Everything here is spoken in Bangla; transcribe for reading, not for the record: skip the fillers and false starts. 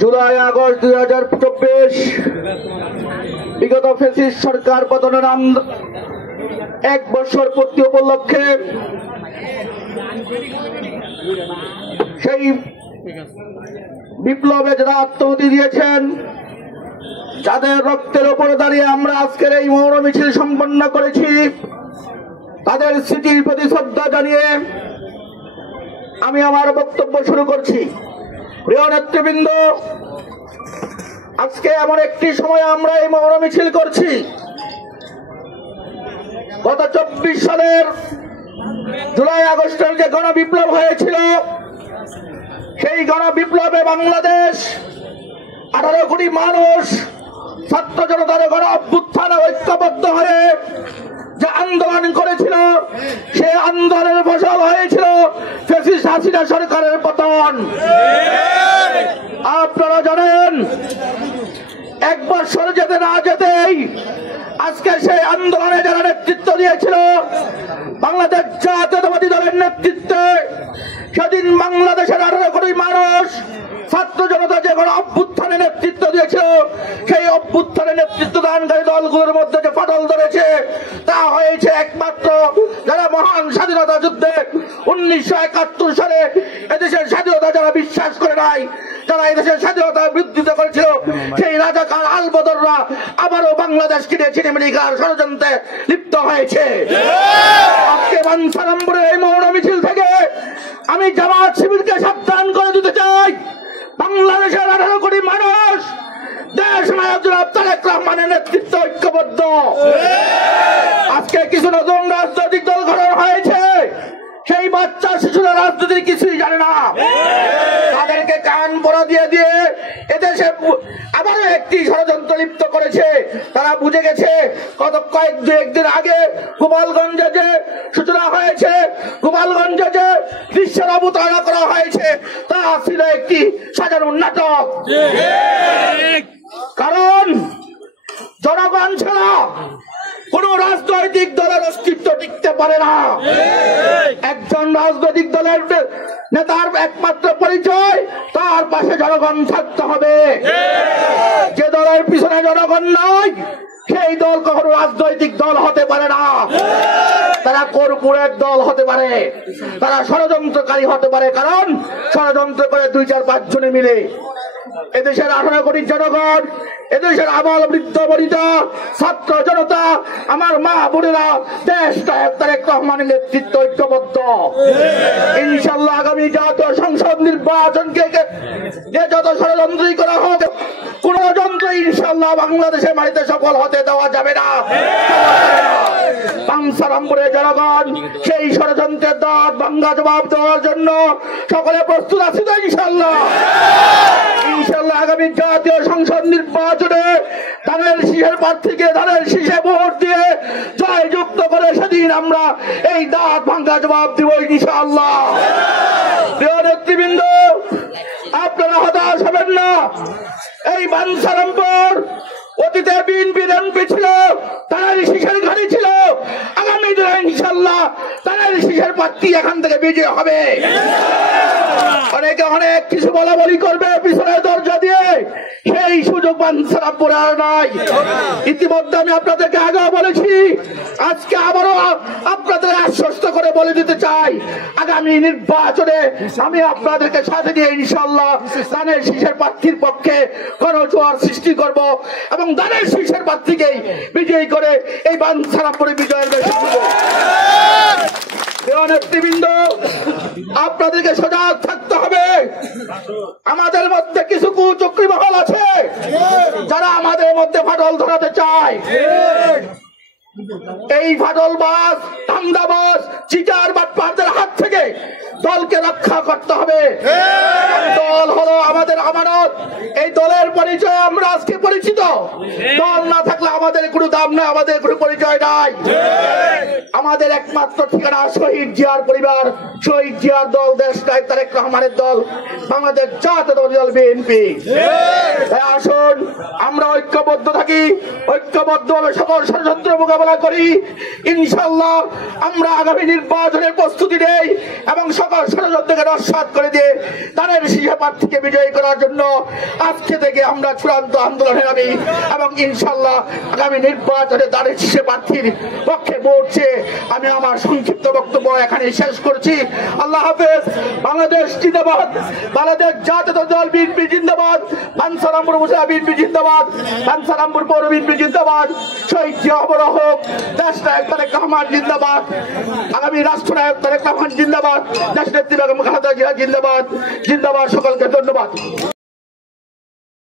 জুলাই আগস্ট 2024 বিগত ফ্যাসিস্ট সরকার পতনের 1 বছর পূর্তি উপলক্ষে সেই বিপ্লবে যারা আত্মাহুতি দিয়েছেন, যাদের রক্তের উপরে দাঁড়িয়ে আমরা আজকের এই মৌন মিছিল সম্পন্ন করেছি, তাদের স্মৃতির প্রতি শ্রদ্ধা জানিয়ে আমি আমার বক্তব্য শুরু করছি। প্রিয় নেতৃবৃন্দ, আজকে এমন একটি সময় আমরা এই মৌন মিছিল করছি। গত 24 সালের জুলাই আগস্টের যে গণবিপ্লব হয়েছিল, সেই গণবিপ্লবে বাংলাদেশ 18 কোটি মানুষ ছাত্র জনতার গণ অভ্যুত্থানে ঐক্যবদ্ধ হয়ে যে আন্দোলন করেছিল, সেই আন্দোলনের ফসল হয়েছিল ফ্যাসিস্ট হাসিনা সরকারের পতন। আপনারা জানেন, 1 বছর যেতে না যেতেই আজকে সেই আন্দোলনে যারা নেতৃত্ব দিয়েছিল বাংলাদেশ জাতীয়তাবাদী দলের নেতৃত্বে, সেদিন বাংলাদেশের 18 কোটি মানুষ ছাত্র জনতা যে গণ অভ্যুত্থানে নেতৃত্ব দিয়েছিল, সেই অভ্যুত্থানে নেতৃত্ব দানকারী দলগুলোর মধ্যে যে ফাটল ধরেছে তা হয়েছে একমাত্র যারা মহান স্বাধীনতা যুদ্ধে 1971 সালে এদেশের স্বাধীনতা যারা বিশ্বাস করে নাই, যারা এদেশের স্বাধীনতা বিরোধিতা করেছিল, সেই রাজাকার আলবদররা আবারও বাংলাদেশকে নিয়ে ছিনিমিনিকার ষড়যন্ত্রে লিপ্ত হয়েছে। আজকে বাঞ্ছারামপুরের এই মৌন মিছিল থেকে আমি জামাত শিবিরকে সাবধান করে দিতে চাই, বাংলাদেশের 18 কোটি মানুষ দেশ নায়ক জনাব তারেক রহমানের নেতৃত্ব ঐক্যবদ্ধ। আজকে কিছু নতুন রাজনৈতিক দল গঠন হয়েছে, সেই বাচ্চা শিশুরা রাজনীতির কিছুই জানে না, তাদেরকে কান পড়া দিয়ে দিয়ে এদেশে আবারও একটি ষড়যন্ত্র লিপ্ত করেছে। তারা বুঝে গেছে কয়েকদিন আগে গোপালগঞ্জে যে সূচনা হয়েছে, গোপালগঞ্জে যে দৃশ্যের অবতারণা করা হয়েছে, তা ছিল একটি সাজানো নাটক। কারণ জনগণ ছাড়া কোন রাজনৈতিক দলের অস্তিত্ব টিকতে পারে না। একজন রাজনৈতিক দলের নেতার একমাত্র পরিচয় তার পাশে জনগণ থাকতে হবে। যে দলের পিছনে জনগণ নয়, সেই দল কখনো রাজনৈতিক দল হতে পারে না। তারা কর্পোরেট দল হতে পারে, তারা ষড়যন্ত্রকারী হতে পারে। কারণ ষড়যন্ত্র করে 2-4-5 জনে মিলে এদেশের 18 কোটি জনগণ, এদেশের আবাল বৃদ্ধ বনিতা ছাত্র জনতা, আমার মা বোনেরা দেশ নায়ক তারেক রহমানের নেতৃত্ব ঐক্যবদ্ধ। ইনশাআল্লাহ আগামী জাতীয় সংসদ নির্বাচনকে যে যত ষড়যন্ত্রই করা হোক, কোন যন্ত্র ইনশাআল্লাহ বাংলাদেশের মাটিতে সফল হতে দেওয়া যাবে না। বাঞ্ছারামপুরের জনগণ সেই ষড়যন্ত্রের দাঁত ভাঙ্গা জবাব দেওয়ার জন্য সকলে প্রস্তুত আছে তো? ইনশাআল্লাহ ইনশাআল্লাহ আগামী জাতীয় সংসদ নির্বাচনে ধানের শীষের প্রার্থীকে ধানের শীষে ভোট দিয়ে জয়যুক্ত করে সেদিন আমরা এই দাঁত ভাঙ্গা জবাব দিব ইনশাআল্লাহ। প্রিয় নেতৃবৃন্দ, আপনারা হতাশ হবেন না। এই বাঞ্ছারামপুর অতীতে বিএনপি এমপি ছিল, ধানের শীষের ঘাড়ি ছিল। আগামী দিনে ইনশাআল্লাহ ধানের শীষের প্রার্থী এখান থেকে বিজয় হবে। অনেকে অনেক কিছু বলাবলি করবে পিছনে দরজা দিয়ে, সেই সুযোগ বাঞ্ছারামপুরে আর নাই। ইতিমধ্যে আমি আপনাদেরকে আগেও বলেছি, আজকে আবারও আপনাদের আশ্বস্ত করে বলে দিতে চাই, আগামী নির্বাচনে আমি আপনাদেরকে সাথে দিয়ে ইনশাআল্লাহ ধানের শীষের প্রার্থীর পক্ষে গণজোয়ার সৃষ্টি করব এবং ধানের শীষের প্রার্থীকেই বিজয়ী করে এই বাঞ্ছারামপুরে বিজয়ের বেশি দেব। নেতৃবৃন্দ, আপনাদেরকে সজাগ থাকতে হবে। আমাদের মধ্যে কিছু কুচক্রী মহল আছে যারা আমাদের মধ্যে ফাটল ধরাতে চায়। এই ফাটলবাজ, ধান্দাবাজ, চিটার বাটপারদের হাত থেকে দলকে রক্ষা করতে হবে। দল হলো আমাদের আমানত। এই দলের পরিচয় আমরা আজকে পরিচিত। দল না থাকলে আমাদের কোনো দাম নাই, আমাদের কোনো পরিচয় নাই। আমাদের একমাত্র ঠিকানা শহীদ জিয়ার পরিবার, শহীদ জিয়ার দল, দেশ নায়ক তারেক রহমানের দল, বাংলাদেশ জাতীয়তাবাদী দল বিএনপি। তাই আসুন আমরা ঐক্যবদ্ধ থাকি, ঐক্যবদ্ধভাবে সকল ষড়যন্ত্র মোকাবেলা করি। ইনশাআল্লাহ আমরা আগামী নির্বাচনের প্রস্তুতি নেই এবং সকল ষড়যন্ত্রকে নস্যাৎ করে দিয়ে তাদের শীর্ষ প্রার্থীকে বিজয়ী করার জন্য আজকে থেকে আমরা চূড়ান্ত আন্দোলনে নামি এবং ইনশাল্লাহ আগামী নির্বাচনে তাদের শীর্ষ প্রার্থীর পক্ষে ভোট চেয়ে আমি আমার সংক্ষিপ্ত বক্তব্য এখানে শেষ করছি। আল্লাহ হাফেজ। বাংলাদেশ জিন্দাবাদ, বাংলাদেশ জাতীয় দল বিএনপি জিন্দাবাদ, বাঞ্ছারামপুর উপজেলা বিএনপি জিন্দাবাদ, বাঞ্ছারামপুর পৌর বিএনপি জিন্দাবাদ, শহীদ জিয়া অমর হোক, দেশ নায়ক তারেক রহমান জিন্দাবাদ, আগামী রাষ্ট্রনায়ক তারেক রহমান জিন্দাবাদ, দেশ নেত্রী বেগম খালেদা জিয়া জিন্দাবাদ। জিন্দাবাদ। সকলকে ধন্যবাদ।